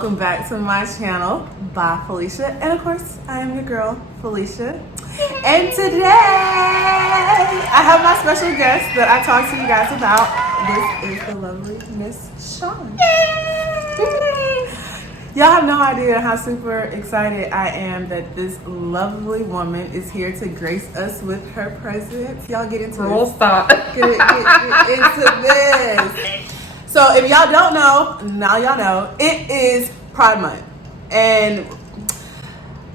welcome back to my channel by Felicia, and of course I am your girl Felicia. And today I have my special guest that I talked to you guys about. This is the lovely Miss Shon. Y'all have no idea how super excited I am that this lovely woman is here to grace us with her presence. Y'all get into this. Get into this. So if y'all don't know, now y'all know, it is Pride Month. And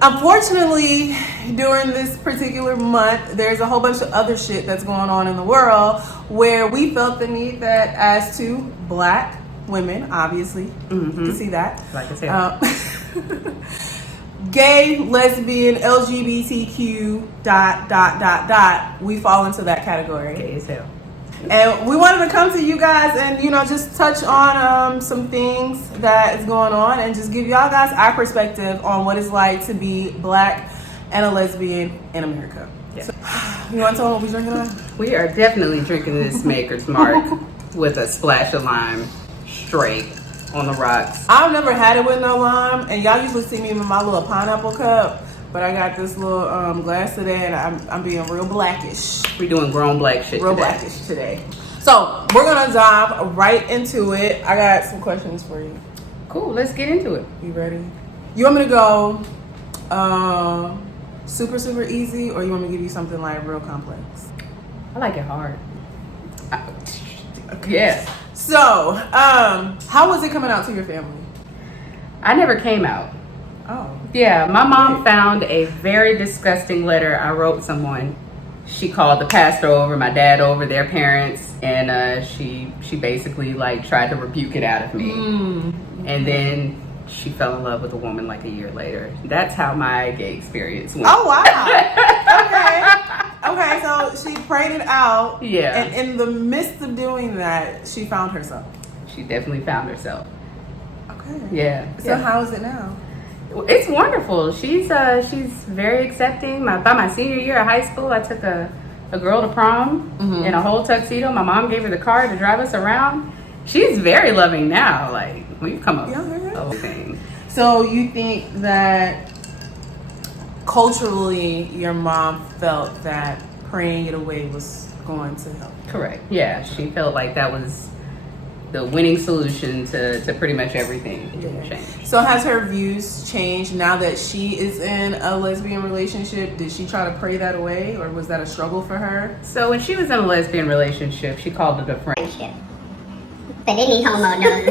unfortunately, during this particular month, there's a whole bunch of other shit that's going on in the world where we felt the need that as two Black women, obviously, you can see that. Like I said. Gay, lesbian, LGBTQ, ... we fall into that category. Gay as hell. And we wanted to come to you guys and, you know, just touch on some things that is going on and just give y'all guys our perspective on what it's like to be Black and a lesbian in America. Yeah. So, you want to tell them what we're drinking on? We are definitely drinking this Maker's Mark with a splash of lime straight on the rocks. I've never had it with no lime, and y'all usually see me with my little pineapple cup, but I got this little glass today, and I'm being real blackish. We're doing grown black shit Real today. blackish today. So we're gonna dive right into it. I got some questions for you. Cool, let's get into it. You ready? You want me to go super easy, or you want me to give you something like real complex? I like it hard. Yeah. So, how was it coming out to your family? I never came out. Oh. Yeah, my mom found a very disgusting letter I wrote someone. She called the pastor over, my dad over, their parents, and she basically like tried to rebuke it out of me. And then she fell in love with a woman like a year later. That's how my gay experience went. Oh wow. Okay, so she prayed it out. Yeah. And in the midst of doing that, she found herself. She definitely found herself. Okay. Yeah. So how is it now? It's wonderful. She's very accepting. By my senior year of high school, I took a girl to prom in a whole tuxedo. My mom gave her the car to drive us around. She's very loving now. Like, we've come up with the whole thing. So you think that culturally your mom felt that praying it away was going to help? Correct. Yeah, she felt like that was the winning solution to pretty much everything. Change. So has her views changed now that she is in a lesbian relationship? Did she try to pray that away, or was that a struggle for her? So when she was in a lesbian relationship, she called it a friendship. But any homo knows.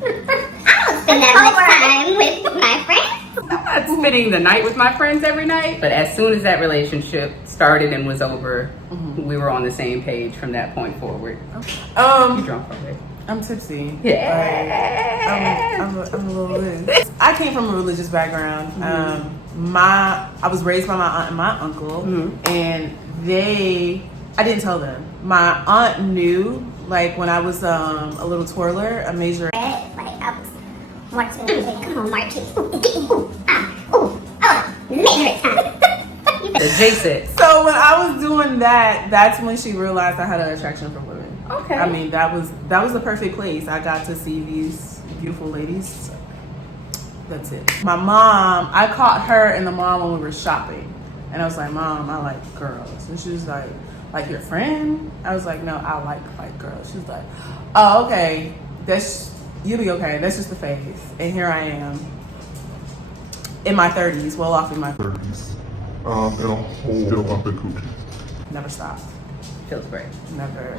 I don't spend that much time with my friends. I'm not spending the night with my friends every night, but as soon as that relationship started and was over, we were on the same page from that point forward. You drunk already? I'm tipsy. Yeah. I'm a little lit. I came from a religious background. I was raised by my aunt and my uncle, and I didn't tell them. My aunt knew, like when I was a little twirler, a major. Like I was marching, come on, Marky. Major time. The J said. So when I was doing that, that's when she realized I had an attraction for women. Okay. I mean, that was the perfect place. I got to see these beautiful ladies. So that's it. My mom, I caught her and the mom when we were shopping, and I was like, "Mom, I like girls," and she was like your friend? I was like, "No, I like girls." She was like, "Oh, okay. You'll be okay. That's just the phase." And here I am in my 30s, well off in my 30s. And a whole still up in coochie. Never stopped. Feels great. Never.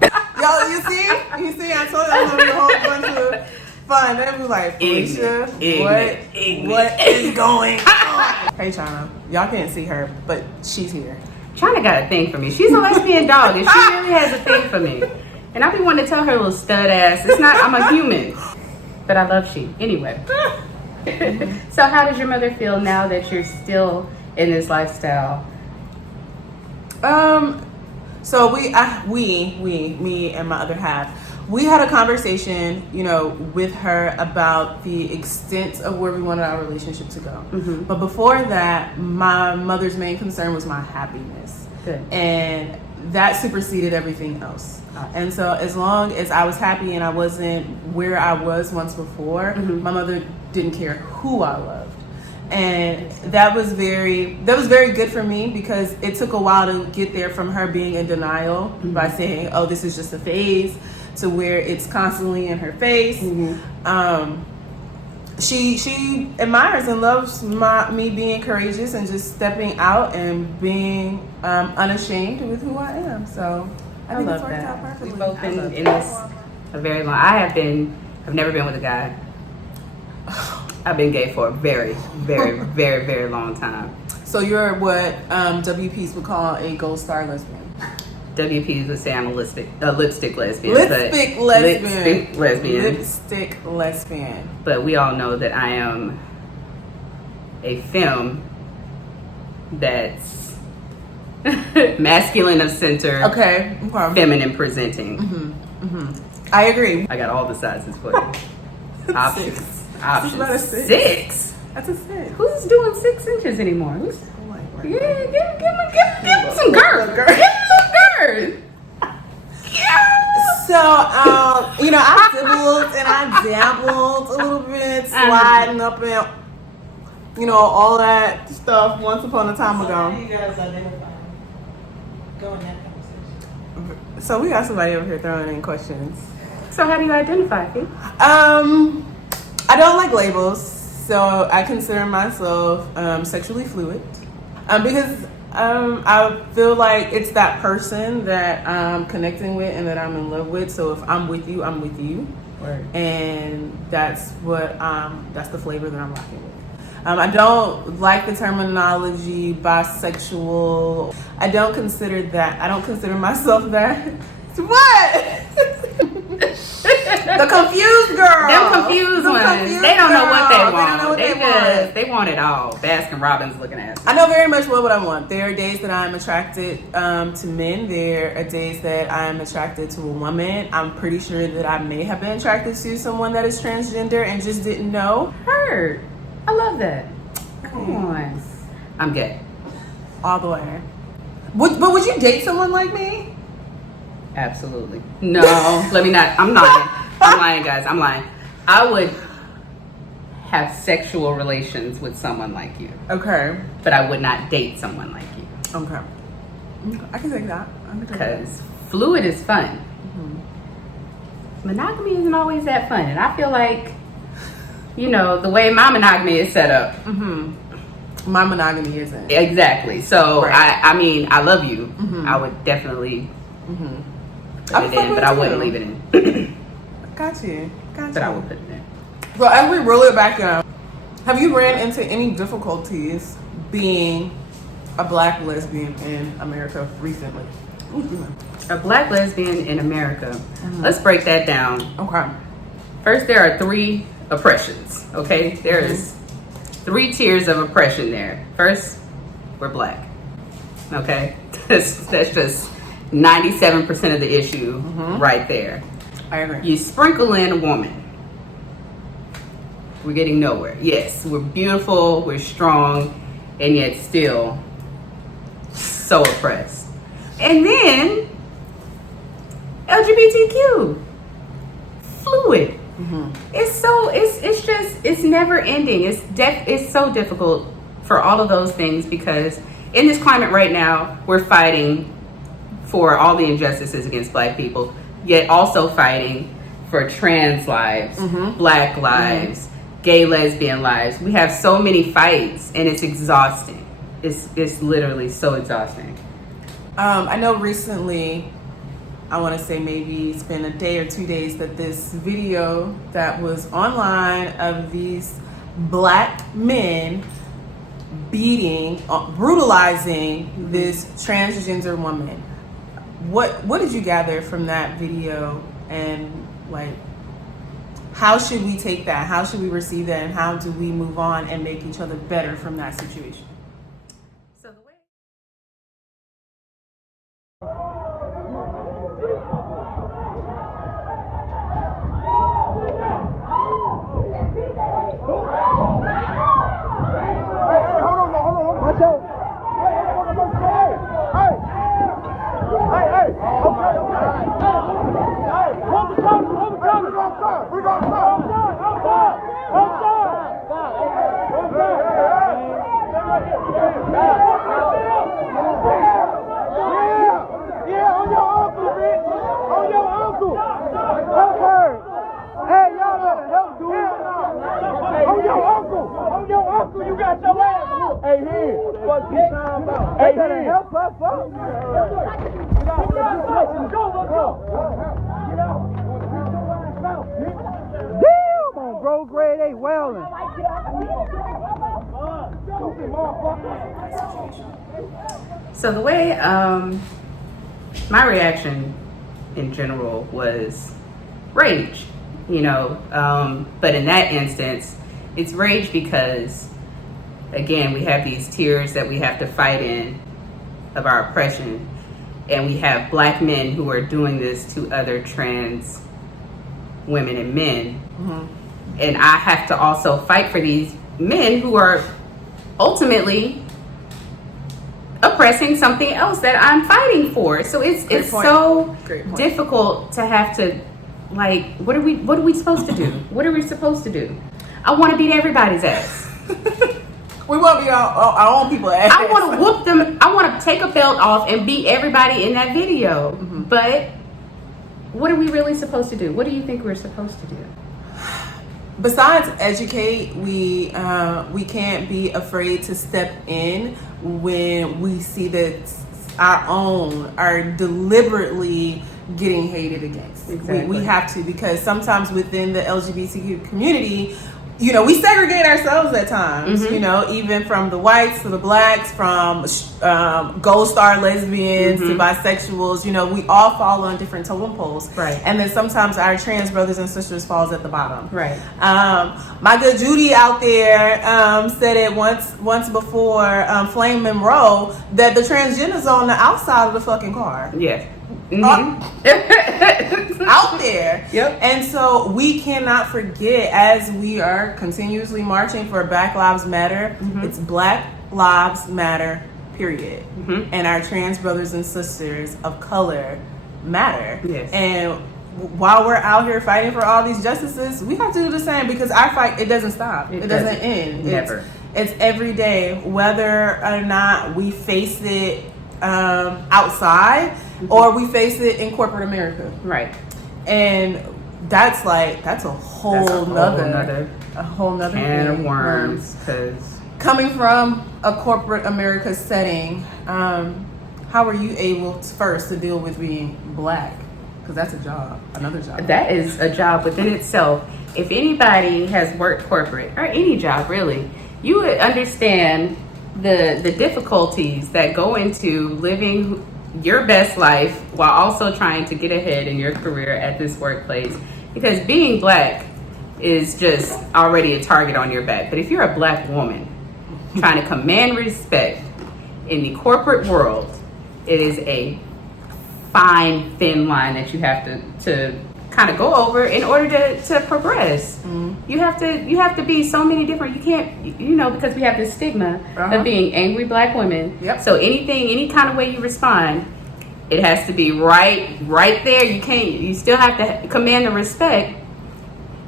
Yo, you see? I told you I was having a whole bunch of fun. They was like, Felicia, what is going on? Hey, China. Y'all can't see her, but she's here. China got a thing for me. She's a lesbian dog, and she really has a thing for me. And I be wanting to tell her little stud ass, it's not, I'm a human. But I love she. Anyway. So how does your mother feel now that you're still in this lifestyle? So me and my other half, we had a conversation, you know, with her about the extent of where we wanted our relationship to go. But before that, my mother's main concern was my happiness. Good. And that superseded everything else. And so as long as I was happy and I wasn't where I was once before, my mother didn't care who I loved. And that was very good for me, because it took a while to get there from her being in denial by saying, oh, this is just a phase, to where it's constantly in her face. She admires and loves me being courageous and just stepping out and being unashamed with who I am. So I think love it's worked that. out perfectly. We've both been in this a very long. I've never been with a guy. I've been gay for a very, very, very, very long time. So you're what WPs would call a gold star lesbian. WPs would say I'm a lipstick lesbian. Lipstick lesbian. Lipstick lesbian. But we all know that I am a femme that's masculine of center, okay. feminine presenting. I agree. I got all the sizes for you. Options. She's about a 6. 6? That's a 6. Who's doing 6 inches anymore? Who's, Oh my God. yeah, give me some girth. Give me some girth. So, I dibbled and I dabbled a little bit, sliding up and, all that stuff once upon a time ago. How do you guys identify? Go in that conversation. So we got somebody over here throwing in questions. So how do you identify, Fee? I don't like labels, so I consider myself sexually fluid, because I feel like it's that person that I'm connecting with and that I'm in love with. So if I'm with you, I'm with you. Right. And that's that's the flavor that I'm rocking with. I don't like the terminology bisexual. I don't consider myself that. What? The confused girl. Them confused ones. Confused They don't know what they want. They don't know what they want. They want it all. Baskin Robbins looking at. I know very much what I want. There are days that I'm attracted to men. There are days that I'm attracted to a woman. I'm pretty sure that I may have been attracted to someone that is transgender and just didn't know. Heard. I love that. Come on. I'm gay. All the way. But would you date someone like me? Absolutely. No, let me not. I'm lying. I'm lying, guys. I'm lying. I would have sexual relations with someone like you. Okay. But I would not date someone like you. Okay. I can take that. Because fluid is fun. Monogamy isn't always that fun. And I feel like, the way my monogamy is set up. My monogamy isn't. Exactly. So, right. I love you. I would definitely put it in, but I wouldn't leave it in. Got you. But I would put it in. So as we roll it back down, have you ran into any difficulties being a Black lesbian in America recently? A Black lesbian in America. Let's break that down. Okay. First, there are 3 oppressions. Okay, there's 3 tiers of oppression there. First, we're Black. Okay, that's just 97% of the issue right there. I agree. You sprinkle in a woman, we're getting nowhere. Yes, we're beautiful, we're strong, and yet still so oppressed. And then LGBTQ, fluid. It's never ending. It's so difficult for all of those things, because in this climate right now, we're fighting for all the injustices against Black people, yet also fighting for trans lives, Black lives, gay, lesbian lives. We have so many fights, and it's exhausting. It's literally so exhausting. I know recently, I want to say maybe it's been a day or 2 days, that this video that was online of these Black men beating, brutalizing this transgender woman. What did you gather from that video, and how should we take that? How should we receive that, and how do we move on and make each other better from that situation? So the way Watch out! Hey! fuck you talking about? Hey, better help us, fuck. Get out, let's go. Get out. Damn, on bro grade, they wailing. So the way my reaction in general was rage, you know, but in that instance, it's rage because, again, we have these tiers that we have to fight in of our oppression, and we have black men who are doing this to other trans women and men, and I have to also fight for these men who are ultimately oppressing something else that I'm fighting for. So it's so difficult to have to, like, what are we supposed to do? What are we supposed to do? I want to beat everybody's ass. We want to be our own people ass. I want to whoop them. I want to take a belt off and beat everybody in that video. But what are we really supposed to do? What do you think we're supposed to do? Besides educate, we can't be afraid to step in when we see that our own are deliberately getting hated against. Exactly. We have to, because sometimes within the LGBTQ community, you know, we segregate ourselves at times, you know, even from the whites to the blacks, from gold star lesbians to bisexuals, you know, we all fall on different totem poles. Right. And then sometimes our trans brothers and sisters falls at the bottom. Right. My good Judy out there said it once before, Flame Monroe, that the transgender's on the outside of the fucking car. Yes. Out there. Yep. And so we cannot forget, as we are continuously marching for Black Lives Matter, it's Black Lives Matter, period. And our trans brothers and sisters of color matter. Yes. And while we're out here fighting for all these justices, we have to do the same, because our fight, it doesn't stop. It doesn't end. Never. It's every day, whether or not we face it outside or we face it in corporate America. Right. And that's a whole nother can of thing. worms. Because Coming from a corporate America setting, how are you able first to deal with being black? Because that's a job, another job. that is a job within itself. If anybody has worked corporate, or any job really, you would understand the difficulties that go into living your best life while also trying to get ahead in your career at this workplace. Because being black is just already a target on your back. But if you're a black woman trying to command respect in the corporate world, it is a fine, thin line that you have to kind of go over in order to progress. You have to be so many different. You can't, you know, because we have this stigma of being angry black women. Yep. So any kind of way you respond, it has to be right there. You still have to command the respect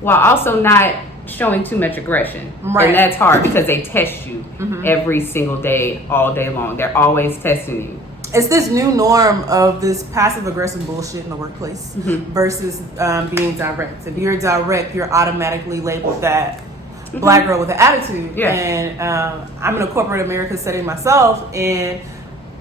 while also not showing too much aggression. Right. And that's hard because they test you every single day, all day long. They're always testing you. It's this new norm of this passive aggressive bullshit in the workplace versus being direct. If you're direct, you're automatically labeled that black girl with an attitude. Yeah. And I'm in a corporate America setting myself, and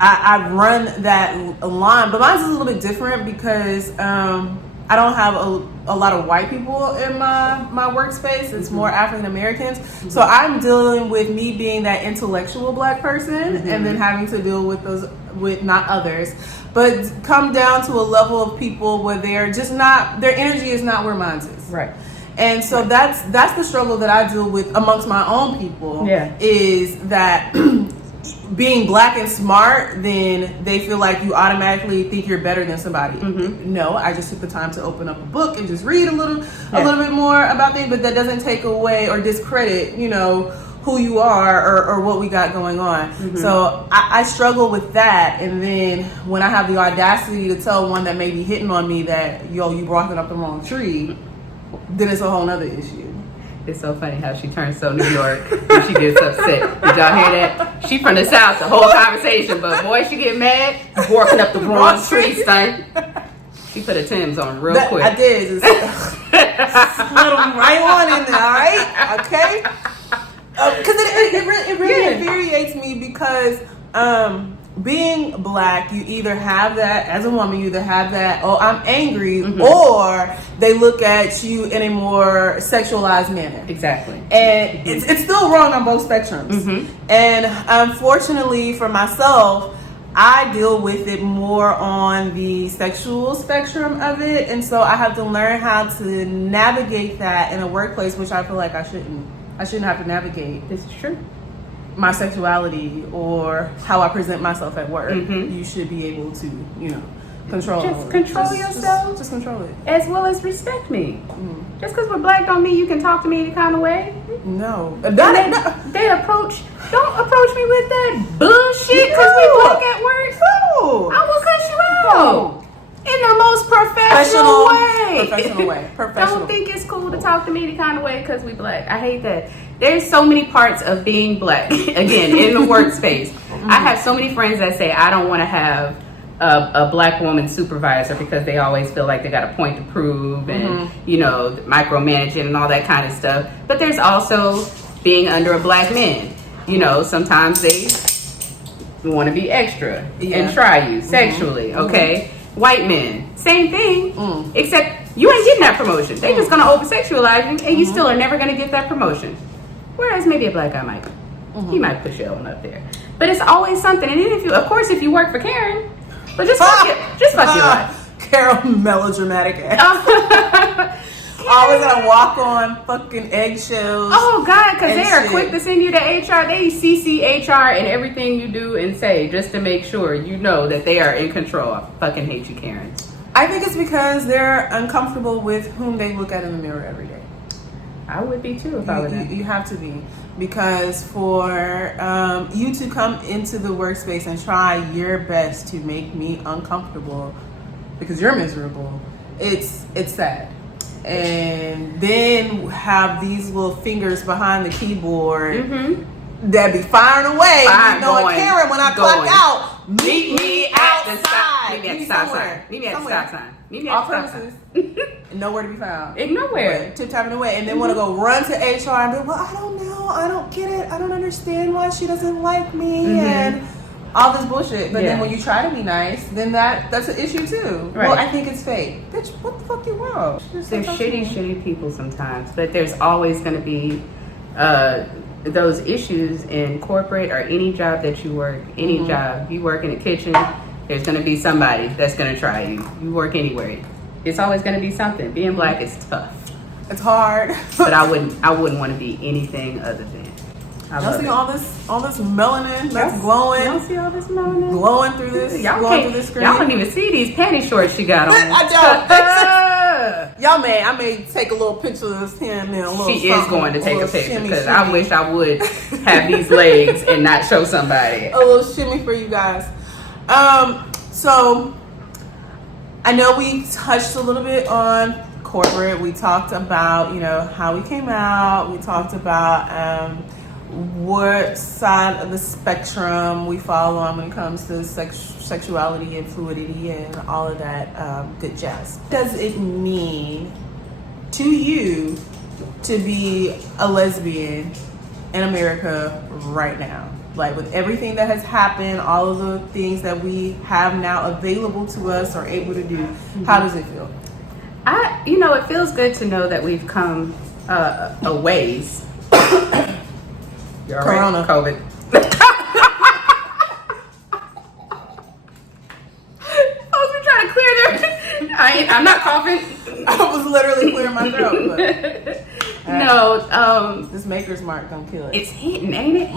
I run that line, but mine's a little bit different because I don't have a lot of white people in my workspace. It's more African Americans. So I'm dealing with me being that intellectual black person and then having to deal with not others, but come down to a level of people where they're just not, their energy is not where mine is. Right. And so that's the struggle that I deal with amongst my own people. Yeah. Is that being black and smart, then they feel like you automatically think you're better than somebody. No, I just took the time to open up a book and just read a little bit more about things, but that doesn't take away or discredit, you know, who you are or what we got going on. So I struggle with that. And then when I have the audacity to tell one that may be hitting on me that, yo, you barking up the wrong tree, then it's a whole nother issue. It's so funny how she turns so New York when she gets upset. Did y'all hear that? She from the South, the whole conversation, but boy, she get mad, barking up the wrong tree, son. She put her Timbs on real quick. I did. Just slid them right on in there, all right? Okay? Because it really infuriates me because being black, you either have that as a woman, you either have that, oh, I'm angry, or they look at you in a more sexualized manner. Exactly. And it's still wrong on both spectrums. And unfortunately for myself, I deal with it more on the sexual spectrum of it. And so I have to learn how to navigate that in a workplace, which I feel like I shouldn't have to navigate. This is true. My sexuality or how I present myself at work. You should be able to, control. Just control yourself. Just control it. As well as respect me. Just because we're black don't mean you can talk to me any kind of way. No. Don't approach me with that bullshit because we black at work. No. I will cuss you out. In the most professional way. Don't think it's cool to talk to me any kind of way because we black. I hate that. There's so many parts of being black, again, in the workspace. I have so many friends that say, I don't want to have a black woman supervisor because they always feel like they got a point to prove and, micromanaging and all that kind of stuff. But there's also being under a black man. Sometimes they want to be extra and try you sexually, okay? White men, same thing, except you ain't getting that promotion. They just going to over-sexualize you and you still are never going to get that promotion. Whereas maybe a black guy might. He might push you on up there. But it's always something. And then if you work for Karen, but just fuck your life. Carol melodramatic ass. Always gotta walk on fucking eggshells. Oh God, because they are shit. quick to send you to HR. They CC HR in everything you do and say just to make sure you know that they are in control. I fucking hate you, Karen. I think it's because they're uncomfortable with whom they look at in the mirror every day. I would be too if I were them. You have to be, because for you to come into the workspace and try your best to make me uncomfortable because you're miserable, it's sad. And then have these little fingers behind the keyboard that be firing away. Karen, when I clock out, meet me outside. Meet me at the stop sign. Meet me at the stop sign. Meet me at Off the stop premises. sign. Nowhere to be found. Nowhere. Tip-tapping away. And then want to go run to HR and be, well, I don't know. I don't get it. I don't understand why she doesn't like me. And all this bullshit. But then when you try to be nice, then that's an issue too. Right. Well, I think it's fake. Bitch, what the fuck you want? They're shitty people sometimes. But there's always going to be those issues in corporate or any job that you work. Any job. You work in a kitchen, there's going to be somebody that's going to try you. You work anywhere. It's always going to be something. Being black is tough. It's hard. But I wouldn't want to be anything other than. Y'all see all this melanin that's glowing? Y'all see all this melanin? Glowing through this screen? Y'all don't even see these panty shorts she got on. I don't. I may take a little picture of this here and there. She is going to take a picture because I wish I would have these legs and not show somebody. A little shimmy for you guys. So I know we touched a little bit on corporate. We talked about, how we came out. We talked about what side of the spectrum we fall on when it comes to sexuality and fluidity and all of that good jazz. What does it mean to you to be a lesbian in America right now? Like, with everything that has happened, all of the things that we have now available to us or able to do, how does it feel? It feels good to know that we've come a ways. You're Corona. right, COVID. I was trying to clear their. I'm not coughing. I was literally clearing my throat. But, no, this Maker's Mark gonna kill it. It's hitting, ain't it?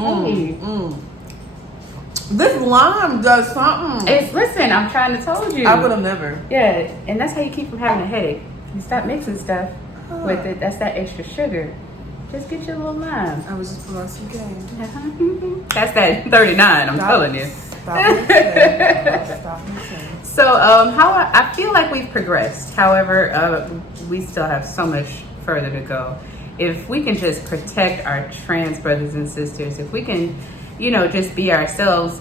This lime does something. Listen, I'm trying to tell you. I would have never. Yeah, and that's how you keep from having a headache. You stop mixing stuff with it. That's that extra sugar. Just get your little lime. I was just pulling some game. That's that 39, I'm telling you. Stop mixing. So, how I feel like we've progressed. However, we still have so much further to go. If we can just protect our trans brothers and sisters, if we can, just be ourselves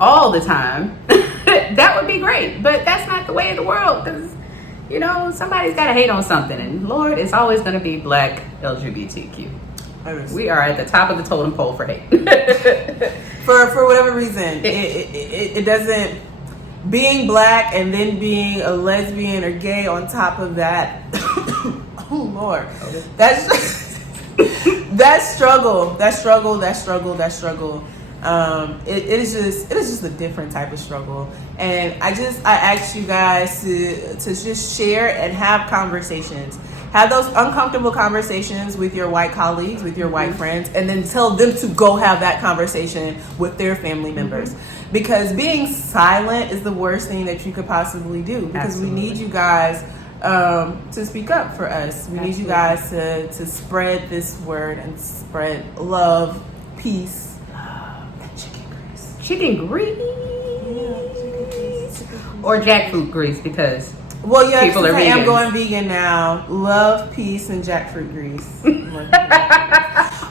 all the time, that would be great. But that's not the way of the world, because somebody's got to hate on something, and Lord, it's always going to be black LGBTQ. We are at the top of the totem pole for hate. For whatever reason, it doesn't. Being black and then being a lesbian or gay on top of that. Oh Lord, that's that struggle. It is just a different type of struggle, and I asked you guys to just share and have conversations. Have those uncomfortable conversations with your white colleagues, with your white friends, and then tell them to go have that conversation with their family members. Because being silent is the worst thing that you could possibly do. Because we need you guys to speak up for us. We need you guys to spread this word and spread love, peace, and chicken grease. Chicken grease. Or jackfruit grease, because well, yeah, people are I am vegans. going vegan now. Love, peace, and jackfruit grease.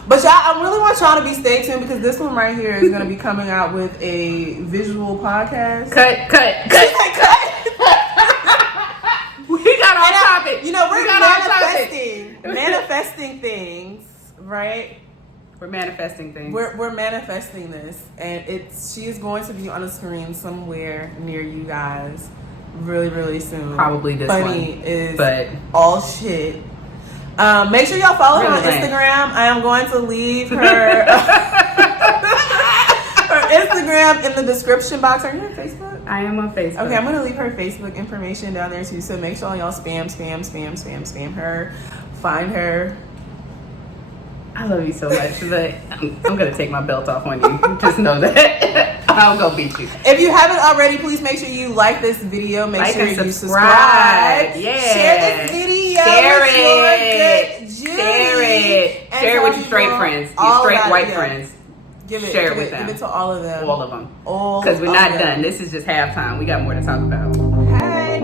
But y'all, I really want y'all to be stay tuned because this one right here is going to be coming out with a visual podcast. Cut. We got our topic. You know, we're got manifesting things, right? We're manifesting things. We're manifesting this, and she is going to be on a screen somewhere near you guys really, really soon. Probably this Funny one. is but all shit. Make sure y'all follow her on Instagram. I am going to leave her her Instagram in the description box. Are you on Facebook? I am on Facebook. Okay, I'm going to leave her Facebook information down there too. So make sure y'all spam her. Find her. I love you so much, but I'm going to take my belt off on you. Just know that. I'll go beat you. If you haven't already, please make sure you like this video. Make like sure and you subscribe. Yeah. Share this video. Share with it. your good Judy. Share it. And Share it tell with your straight people friends. all Your straight about white it. friends. Share it with them. Give it to all of them. All of them. All Because we're of not them. done. This is just halftime. We got more to talk about. Hey.